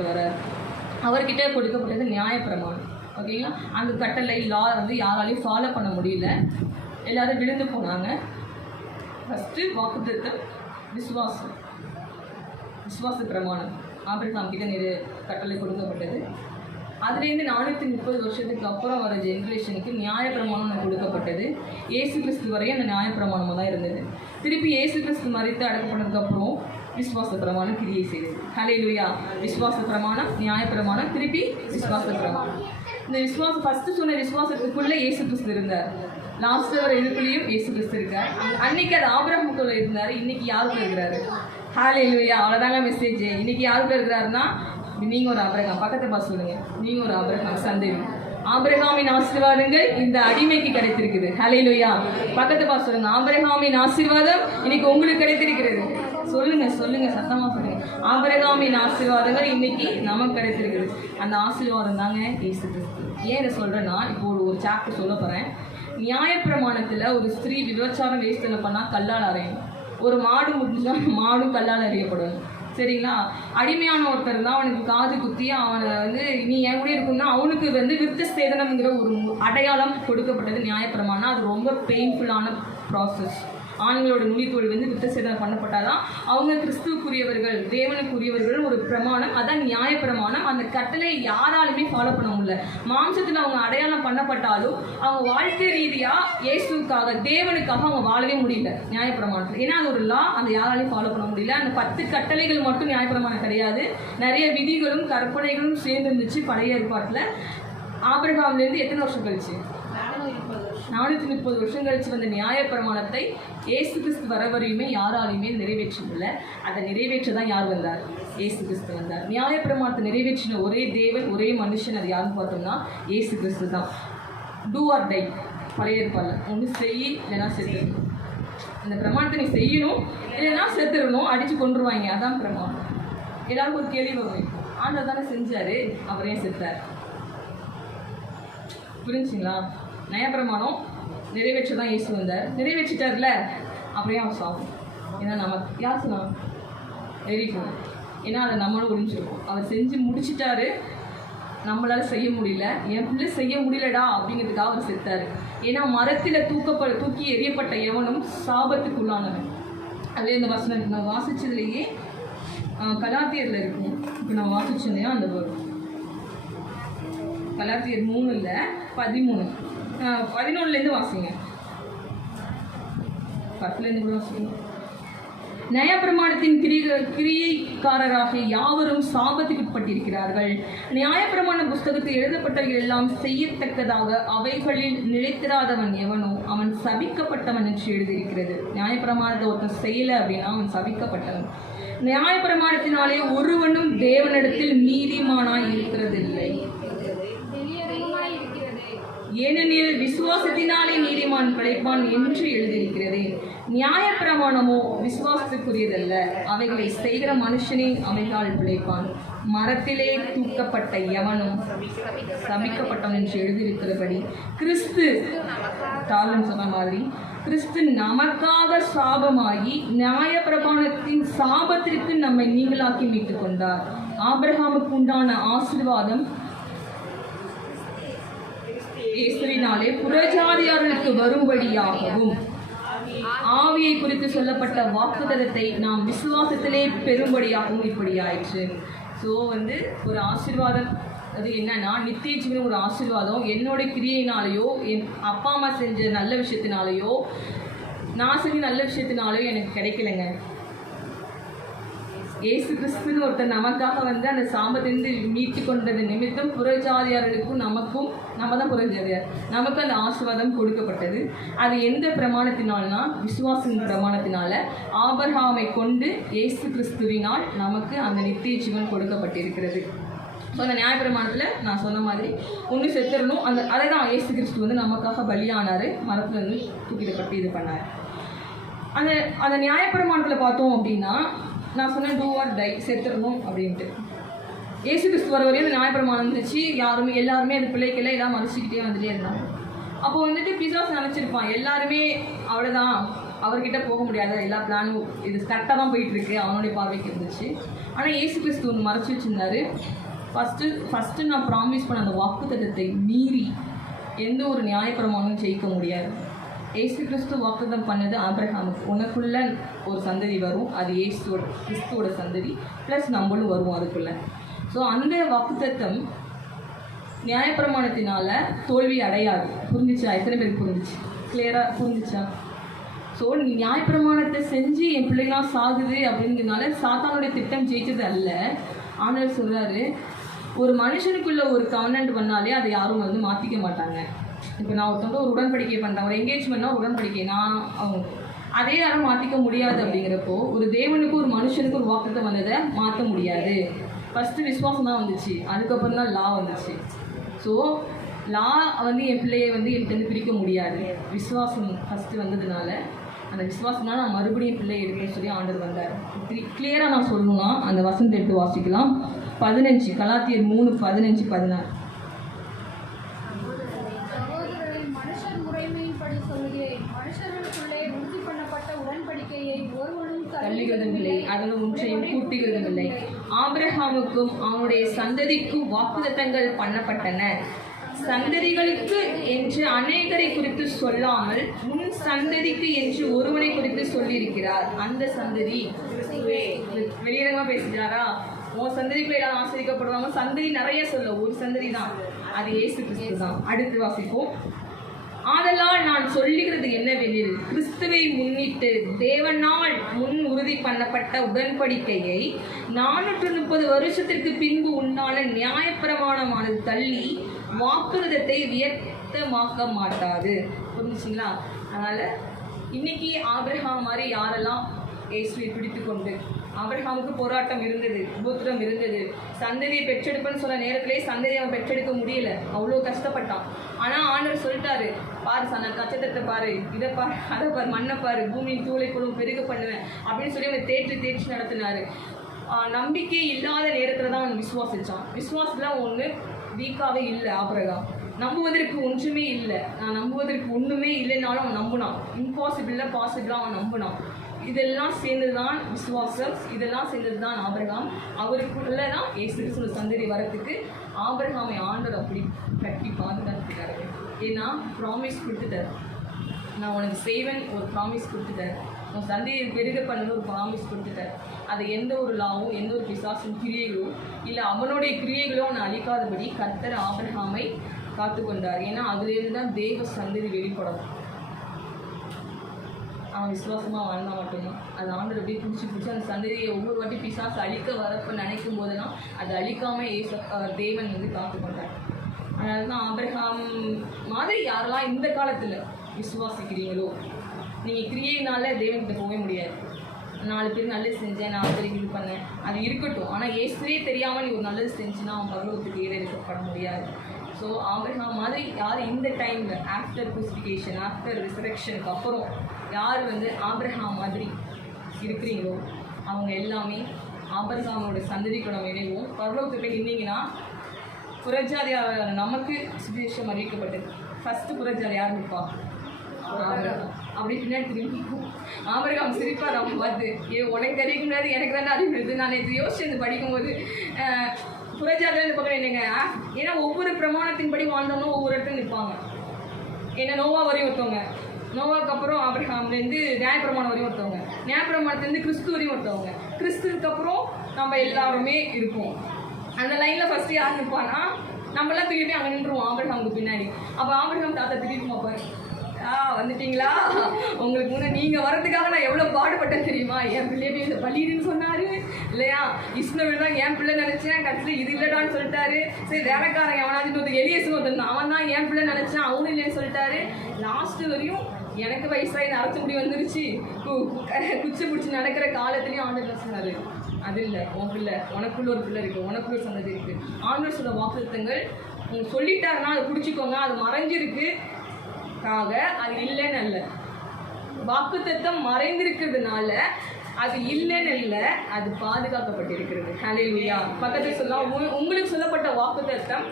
வர அவர்கிட்ட கொடுக்கப்பட்டது நியாயப்பிரமாணம் ஓகேங்களா அந்த கட்டளை லா வந்து யாராலையும் ஃபாலோ பண்ண முடியல. எல்லாரும் விழுந்து போனாங்க. ஃபஸ்ட்டு வாக்குத்தம் விஸ்வாசம் விசுவாச பிரமாணம். ஆபிரகாம் கிட்ட நிறு கட்டளை கொடுக்கப்பட்டது. அதுலேருந்து நானூற்றி முப்பது வருஷத்துக்கு அப்புறம் வர ஜென்ரேஷனுக்கு நியாயப்பிரமாணம் கொடுக்கப்பட்டது. ஏசு கிறிஸ்து வரையும் அந்த நியாயப்பிரமாணமாக தான் இருந்தது. திருப்பி ஏசு கிறிஸ்து மறித்து அடக்கப்பட்டதுக்கப்புறம் விசுவாச பிரமாணம் கிரியை செய்தது. ஹலே லுயா விசுவாச பிரமாணம் நியாயப்பிரமாணம். திருப்பி விஸ்வாச பிரமாணம் இந்த விஸ்வாசம் ஃபஸ்ட்டு சொன்ன விஸ்வாசத்துக்குள்ளே இயேசு கிறிஸ்து இருந்தார். லாஸ்ட் வர இதுக்குள்ளேயும் இயேசு கிறிஸ்து இருக்கார். அன்னைக்கு அது ஆபரமுக்குள்ள இருந்தார். இன்னைக்கு யாருக்குள்ள இருக்கிறாரு? ஹாலே லுயா அவ்வளோதாங்க மெசேஜ் இன்னைக்கு யாருக்குள்ள இருக்கிறாருன்னா நீங்கள் ஒரு ஆபரகம். பக்கத்தை பார்த்து சொல்லுங்க. நீங்க ஒரு ஆபரகம். சந்தேகம். ஆபிரகாமின் ஆசீர்வாதங்கள் இந்த அடிமைக்கு கிடைத்திருக்குது. ஹalleluya பக்கத்து பா சொல்லுங்க ஆபிரகாமின் ஆசீர்வாதம் இன்னைக்கு உங்களுக்கு கிடைத்திருக்கிறது. சொல்லுங்க சொல்லுங்க சத்தமா சொல்லுங்க. ஆபிரகாமின் ஆசீர்வாதங்கள் இன்னைக்கு நமக்கு கிடைத்திருக்குது அந்த ஆசீர்வாதம் தாங்க இயேசு கிறிஸ்து. ஏன் இதை சொல்றேன்னா இப்போ ஒரு ஒரு சாப்டர் சொல்ல போறேன். நியாயப்பிரமாணத்துல ஒரு ஸ்திரீ விபச்சாரம் வேஸ்தனை பண்ணா கல்லால் அறையும் ஒரு மாடு முடிஞ்சா மாடும் கல்லால் அறியப்படும் சரிங்களா? அடிமையான ஒருத்தர் தான் அவனுக்கு காது குத்தி அவனை வந்து நீ என் கூட இருக்குன்னா அவனுக்கு வந்து விருத்த சேதனம்ங்கிற ஒரு அடையாளம் கொடுக்கப்பட்டது நியாயப்பிரமாணம். அது ரொம்ப பெயின்ஃபுல்லான ப்ராசஸ் ஆண்களோட நுனித்தோல் வந்து விருத்த பண்ணப்பட்டாதான் அவங்க கிறிஸ்துவுக்குரியவர்கள் தேவனுக்குரியவர்கள் ஒரு பிரமாணம் அதான் நியாயப்பிரமாணம் அந்த கட்டளை யாராலுமே ஃபாலோ பண்ண முடியல. மாம்சத்தில் அவங்க அடையாளம் பண்ணப்பட்டாலும் அவங்க வாழ்க்கை ரீதியாக இயேசுக்காக தேவனுக்காக அவங்க வாழவே முடியல நியாயப்பிரமாணத்தில் ஏன்னா அது ஒரு லா அந்த யாராலையும் ஃபாலோ பண்ண முடியல. அந்த பத்து கட்டளைகள் மட்டும் நியாயப்பிரமாணம் கிடையாது. நிறைய விதிகளும் கற்பனைகளும் சேர்ந்து இருந்துச்சு பழைய ஏற்பாட்டில். ஆபிரகாம்லேருந்து எத்தனை வருஷம் கழிச்சு? நானூற்றி முப்பது வருஷம் கழிச்சு வந்த நியாயப்பிரமாணத்தை ஏசு கிறிஸ்து வர வரையுமே யாராலையுமே நிறைவேற்ற முடியல அதை நிறைவேற்ற தான் யார் வந்தார்? ஏசு கிறிஸ்து வந்தார். நியாயப்பிரமாணத்தை நிறைவேற்றின ஒரே தேவன் ஒரே மனுஷன் அது யாருன்னு பார்த்தோம்னா ஏசு கிறிஸ்து தான். டூ ஆர் டை பழைய ஏற்பாடில். ஒன்று செய் இல்லைன்னா செத்துடணும். அந்த பிரமாணத்தை நீ செய்யணும் இல்லைன்னா செத்துடணும். அடித்து கொண்டுருவாங்க அதான் பிரமாணம். எல்லாருக்கும் ஒரு கேள்வி வரும். ஆண்டவர் தானே செஞ்சார் அவரே செத்தார்? புரிஞ்சுங்களா? நயப்பிரமாணம் நிறைவேற்ற தான் இயேசு வந்தார். நிறைவேற்றிட்டார்ல? அப்படியே அவன் சாகும். ஏன்னா நமக்கு யார் சொன்னா ஏன்னா அதை நம்மளும் ஒழிஞ்சிருக்கும். அவர் செஞ்சு முடிச்சிட்டாரு. நம்மளால் செய்ய முடியல. என் பிள்ளை செய்ய முடியலடா அப்படிங்கிறதுக்காக அவர் செத்தார். ஏன்னா மரத்தில் தூக்கப்பட தூக்கி எறியப்பட்ட எவனும் சாபத்துக்குள்ளானவன். அதே இந்த வசனம் நான் வாசிச்சதுலேயே கலாத்தியரில் இருக்கும் இப்போ நான் வாசிச்சிருந்தேன் அந்த வரும் கலாத்தியர் மூணு இல்லை பதிமூணு. பதினொன்னுலேருந்து வாசிங்க. பத்துலேருந்து கூட வாசிங்க. நியாயப்பிரமாணத்தின் கிரிய கிரியைக்காரராகிய யாவரும் சாபத்துக்கு உட்பட்டிருக்கிறார்கள் நியாயப்பிரமாண புஸ்தகத்தில் எழுதப்பட்டவர்கள் எல்லாம் செய்யத்தக்கதாக அவைகளில் நிலைத்திராதவன் எவனோ அவன் சபிக்கப்பட்டவன் என்று எழுதியிருக்கிறது. நியாயப்பிரமாணத்தை ஒருத்தன் செய்யலை அப்படின்னா அவன் சபிக்கப்பட்டவன். நியாயப்பிரமாணத்தினாலே ஒருவனும் தேவனிடத்தில் நீதிமானாய் இருக்கிறதில்லை. ஏனெனில் விசுவாசத்தினாலே நீதிமான் பிழைப்பான் என்று எழுதியிருக்கிறது. நியாயப்பிரமாணமோ விசுவாசத்துக்குரியதல்ல. அவைகளை செய்கிற மனுஷனே அவைகளால் பிழைப்பான். மரத்திலே தூக்கப்பட்ட எவனும் சபிக்கப்பட்டவன் என்று எழுதியிருக்கிறபடி கிறிஸ்து தாளன் சொன்ன மாதிரி கிறிஸ்து நமக்காக சாபமாகி நியாயப்பிரமாணத்தின் சாபத்திற்கு நம்மை நீங்களாக்கி மீட்டுக் கொண்டார். ஆபிரகாமுக்கு உண்டான ஆசீர்வாதம் இயேசுவினாலே புறஜாதியார்களுக்கு வரும்படியாகவும். ஆவியை குறித்து சொல்லப்பட்ட வாக்குதலத்தை நாம் விசுவாசத்திலே பெறும்படியாகவும் இப்படி ஆயிற்று. ஸோ வந்து ஒரு ஆசீர்வாதம். அது என்னன்னா நித்திய ஜீவன் ஒரு ஆசீர்வாதம். என்னோட கிரியையினாலேயோ என் அப்பா அம்மா செஞ்ச நல்ல விஷயத்தினாலேயோ நான் செஞ்ச நல்ல விஷயத்தினாலேயோ எனக்கு கிடைக்கலங்க. ஏசு கிறிஸ்துன்னு ஒருத்தர் நமக்காக வந்து அந்த சாபத்திலிருந்து மீட்டு கொண்டது நிமித்தம் புறஜாதியார்களுக்கும் நமக்கும் நம்ம தான் புறஜாதியார் நமக்கு அந்த ஆசீர்வாதம் கொடுக்கப்பட்டது. அது எந்த பிரமாணத்தினால்னா விசுவாசின் பிரமாணத்தினால ஆபர்ஹாமை கொண்டு இயேசு கிறிஸ்துவினால் நமக்கு அந்த நித்திய ஜீவன் கொடுக்கப்பட்டிருக்கிறது. ஸோ அந்த நியாயப்பிரமாணத்தில் நான் சொன்ன மாதிரி ஒன்று செத்துடணும் அந்த அதை தான் ஏசு கிறிஸ்து வந்து நமக்காக பலியானார் மரத்துல இருந்து தூக்கிடப்பட்டு இது பண்ணார். அந்த அந்த நியாயப்பிரமாணத்தில் பார்த்தோம் அப்படின்னா நான் சொன்னேன் டூ ஆர் டை செத்துடணும் அப்படின்ட்டு. ஏசு கிறிஸ்து வர வரையும் அந்த நியாயப்பிரமாணம் இருந்துச்சு. யாருமே எல்லாருமே அது பிள்ளைக்கெல்லாம் எல்லாம் மறைச்சிக்கிட்டே வந்துட்டே இருந்தாங்க. அப்போ வந்துட்டு பிசாஸ் நினச்சிருப்பான் எல்லாருமே அவ்வளோதான் அவர்கிட்ட போக முடியாது? எல்லா பிளானும் இது கரெக்டாக தான் போயிட்டு இருக்கு அவனுடைய பார்வைக்கு இருந்துச்சு. ஆனால் ஏசு கிறிஸ்து ஒன்று மறைச்சி வச்சிருந்தாரு. ஃபஸ்ட்டு ஃபஸ்ட்டு நான் ப்ராமிஸ் பண்ண அந்த வாக்குத்தத்தத்தை மீறி எந்த ஒரு நியாயப்பிரமாணமும் ஜெயிக்க முடியாது. ஏசு கிறிஸ்து வாக்குத்தம் பண்ணது ஆப்ரஹாமுக்கு உனக்குள்ள ஒரு சந்ததி வரும். அது ஏசுவோட கிறிஸ்துவோட சந்ததி. ப்ளஸ் நம்மளும் வருவோம் அதுக்குள்ள. ஸோ அந்த வாக்குத்தத்தம் நியாயப்பிரமாணத்தினால தோல்வி அடையாது. புரிஞ்சிச்சா? எத்தனை பேருக்கு புரிஞ்சிச்சு? கிளியராக புரிஞ்சிச்சா? ஸோ நீ நியாயப்பிரமாணத்தை செஞ்சு என் பிள்ளைங்களாம் சாகுது அப்படிங்கிறதுனால சாத்தானுடைய திட்டம் ஜெயிச்சது அல்ல. ஆண்டவர் சொல்கிறாரு ஒரு மனுஷனுக்குள்ள ஒரு கவர்னண்ட் பண்ணாலே அதை யாரும் வந்து மாற்றிக்க மாட்டாங்க. இப்போ நான் ஒருத்தவங்க ஒரு உடன்படிக்கை பண்ணுறேன் ஒரு என்கேஜ்மெண்ட்னா உடன்படிக்கை நான் அவங்க அதே யாரும் மாற்றிக்க முடியாது அப்படிங்கிறப்போ ஒரு தேவனுக்கு ஒரு மனுஷனுக்கு ஒரு வாக்குத்தம் வந்ததை மாற்ற முடியாது. ஃபஸ்ட்டு விசுவாசம் தான் வந்துச்சு. அதுக்கப்புறம் தான் லா வந்துச்சு. ஸோ லா வந்து என் பிள்ளையை வந்து என்கிட்ட பிரிக்க முடியாது. விஸ்வாசம் ஃபஸ்ட்டு வந்ததுனால அந்த விசுவாசம்னா நான் மறுபடியும் பிள்ளை எடுக்கணும்னு சொல்லி ஆண்டர் வந்தார். கிளியராக நான் சொல்லணும்னா அந்த வசனத்தை எடுத்து வாசிக்கலாம். பதினஞ்சு கலாத்தியர் மூணு பதினஞ்சு பதினாறு சகோதரரை மனுஷர் முறைமையின்படி சொல்லுகிறேன் மனுஷர்களுக்குள்ளே உறுதி பண்ணப்பட்ட உடன்படிக்கையை ஒருவனும் தள்ளுகிறதும் ஒன்றையும் கூட்டுகிறதும் ஆபிரஹாமுக்கும் அவனுடைய சந்ததிக்கும் வாக்குதத்தங்கள் பண்ணப்பட்டன. சந்ததிகளுக்கு என்று அநேகரை குறித்து சொல்லாமல் முன் சந்ததிக்கு என்று ஒருவனை குறித்து சொல்லியிருக்கிறார். அந்த சந்ததி. கிறிஸ்துவே வெளியிடமா பேசுகிறாரா உன் சந்ததிக்குள்ள எல்லாம் ஆசிரிக்கப்படுவாங்க. சந்ததி நிறைய சொல்ல ஒரு சந்ததி தான் அது ஏசு கிறிஸ்து தான் அடுத்து வாசிப்போம். ஆதலால் நான் சொல்லுகிறது என்னவெனில் கிறிஸ்துவை முன்னிட்டு தேவனால் முன் உறுதி பண்ணப்பட்ட உடன்படிக்கையை நானூற்று முப்பது வருஷத்திற்கு பின்பு உண்டான நியாயப்பிரமாணமானது தள்ளி வாக்குறுதத்தை வியர்த்தமாக்க மாட்டாது. புரிஞ்சுங்களா அதனால் இன்னைக்கு ஆபிரகா மாதிரி யாரெல்லாம் இயேசுவை பிடித்து கொண்டு ஆபிரகாமுக்கு போராட்டம் இருந்தது உபத்திரம் இருந்தது. சந்ததியை பெற்றெடுப்பேன்னு சொன்ன நேரத்திலே சந்ததியை அவன் பெற்றெடுக்க முடியல. அவ்வளோ கஷ்டப்பட்டான். ஆனால் ஆண்டவர் சொல்லிட்டாரு பாரு சன கச்சத்தத்தை பாரு இதை பாரு அதை பாரு மண்ணை பாரு பூமியின் தூளை குழுவும் பெருக பண்ணுவேன் அப்படின்னு சொல்லி அவன் தேற்றி தேற்றி நடத்தினாரு. நம்பிக்கை இல்லாத நேரத்தில் தான் அவன் விசுவாசித்தான் விசுவாசத்தில் ஒன்று வீக்காகவே இல்லை ஆபிரகாம். நம்புவதற்கு ஒன்றுமே இல்லை. நான் நம்புவதற்கு ஒன்றுமே இல்லைனாலும் அவன் நம்பினான். இம்பாசிபிளில் பாசிபிளாக அவன் நம்பினான். இதெல்லாம் சேர்ந்ததுதான் விசுவாசம் இதெல்லாம் சேர்ந்தது தான் ஆபிரகாம். அவருக்குள்ள தான் ஏசு சந்ததி வரத்துக்கு ஆபரகாமை ஆண்டவர் அப்படி கட்டி பாதுகாத்துட்டாரு. ஏன்னா ப்ராமிஸ் கொடுத்துட்டார். நான் உனக்கு செய்வேன் ஒரு ப்ராமிஸ் கொடுத்துட்டேன் உன் சந்தையை பெருக பண்ணணும் ஒரு ப்ராமிஸ் கொடுத்துட்டேன் அதை எந்த ஒரு லாவும் எந்த ஒரு பிசாசும் கிரியைகளோ இல்லை அவனுடைய கிரியைகளோ நான் அழிக்காதபடி கர்த்தர் ஆபரகாமை காத்து கொண்டார் ஏன்னா அதுலேருந்து தான் தேவ சந்ததி வெளிப்படும். அவன் விசுவாசமாக வாழ்ந்தால் மட்டும்தான் அது ஆண்டர் அப்படியே பிடிச்சி பிடிச்சி அந்த சந்ததியை ஒவ்வொரு வாட்டி பிசாசு அழிக்க வரப்போ நினைக்கும் போதெல்லாம் அது அழிக்காமல் ஏச தேவன் வந்து காத்து கொண்டார். அதனால தான் ஆபிரகாம் மாதிரி யாரெல்லாம் இந்த காலத்தில் விசுவாசிக்கிறீங்களோ நீங்கள் கிரியைனால தேவன்கிட்ட போகவே முடியாது. நாலு பேர் நல்லது செஞ்சேன் நாலு பேர் இது பண்ணேன். அது இருக்கட்டும். ஆனால் ஏசுவே தெரியாமல் நீ ஒரு நல்லது செஞ்சுன்னா அவன் பகவத்துக்கு ஏற இருக்கப்பட முடியாது. ஸோ ஆபிரகாம் மாதிரி யார் இந்த டைமில் ஆஃப்டர் குஸ்டிகேஷன் ஆஃப்டர் ரிசரக்ஷனுக்கு அப்புறம் யார் வந்து ஆபிரகாம் மாதிரி இருக்கிறீங்களோ அவங்க எல்லாமே ஆபிரகாமோட சந்ததி கூட இணைவோம். பரலோகத்துக்கு போய் நின்னீங்கன்னா நமக்கு சுவிசேஷம் அறிவிக்கப்பட்டது. ஃபஸ்ட்டு புறஜாதி யார் நிற்பா அப்படி பின்னாடி திரும்பி ஆபிரகாம் சிரிப்பா நம்ம பார்த்து ஏ உனக்கு தெரிவிக்க முடியாது எனக்கு தானே அறிவிடுது நான் நேற்று யோசிச்சு படிக்கும்போது அஹ், புறஜாதியில் இந்த பக்கம் என்னங்க ஏன்னா ஒவ்வொரு பிரமாணத்தின்படி வாழ்ந்தவங்களும் ஒவ்வொரு இடத்துல நிற்பாங்க என்ன நோவா வரையும் ஒருத்தவங்க நோவாக்கு அப்புறம் ஆபிரகாம்லேருந்து நியாயப்பிரமாணம் வரையும் ஒருத்தவங்க. நியாயப்பிரமாணத்துலேருந்து கிறிஸ்து வரையும் ஒருத்தவங்க. கிறிஸ்துக்கு அப்புறம் நம்ம எல்லாருமே இருப்போம் அந்த லைனில் ஃபஸ்ட்டு யார் நிற்பானா நம்மளாம் திரும்பி அங்கே நின்றுவோம் ஆபிரகாமுக்கு பின்னாடி. அப்போ ஆபிரகாம் தாத்தா திரும்பி பார்ப்பார் ஆ வந்துட்டீங்களா? உங்களுக்கு முன்னே நீங்கள் வரதுக்காக நான் எவ்வளோ பாடுபட்டேன் தெரியுமா? என் பிள்ளைய இந்த பள்ளிடுன்னு சொன்னாரு. இல்லையா? இஸ்னவில் தான் என் பிள்ளை நினச்சேன். கடைசியில் இது இல்லடான்னு சொல்லிட்டாரு. சரி வேலைக்காரன் எவனாச்சும் ஒருத்தன் எலியசும் ஒருத்தன் அவன் தான் என் பிள்ளை நினச்சேன். அவனும் இல்லைன்னு சொல்லிட்டாரு. லாஸ்ட் வரையும் எனக்கு வயசாகி நரைச்ச முடி வந்துருச்சு. குச்சி பிடிச்சி நடக்கிற காலத்துலேயும் ஆண்டவர் சொன்னாரு? அது இல்லை உன் பிள்ளை உனக்குள்ள ஒரு பிள்ளை இருக்குது உனக்குள்ள ஒரு சந்ததி இருக்குது ஆண்டவர் சொல்ல வாக்குத்தங்கள் உங்க சொல்லிட்டாருன்னா அதை பிடிச்சிக்கோங்க அது மறைஞ்சிருக்கு. காக அது இல்லைன்னு அல்ல. வாக்குத்தத்தம் மறைந்திருக்கிறதுனால அது இல்லைன்னு இல்லை அது பாதுகாக்கப்பட்டிருக்கிறது. இல்லையா பக்கத்தில் சொல்லலாம் உங்களுக்கு சொல்லப்பட்ட வாக்குத்தத்தம்